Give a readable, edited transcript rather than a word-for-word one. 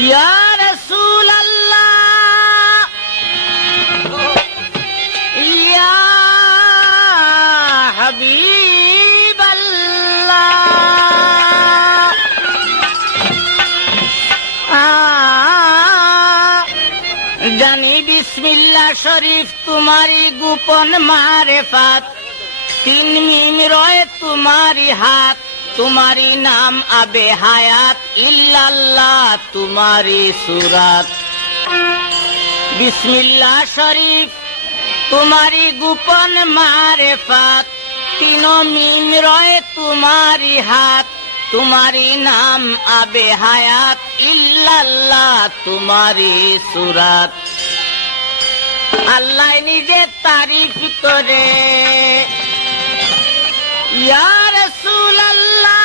ইয়া রাসূলাল্লাহ ইয়া হাবিবাল্লাহ জানি বিসমিল্লাহ শরীফ তোমারি গোপন মারেফাত তিন মিম রয়ে তোমারি হাত तुम्हारी नाम आबे हयात इल्लल्लाह तुम्हारी सूरत बिस्मिल्लाह शरीफ तुम्हारी गोपन मारेफत तीनों मीम रोए तुम्हारी हाथ तुम्हारी नाम आबे हयात इल्लल्लाह तुम्हारी सूरत अल्लाह निजे तारीफ करे या रसूल अल्लाह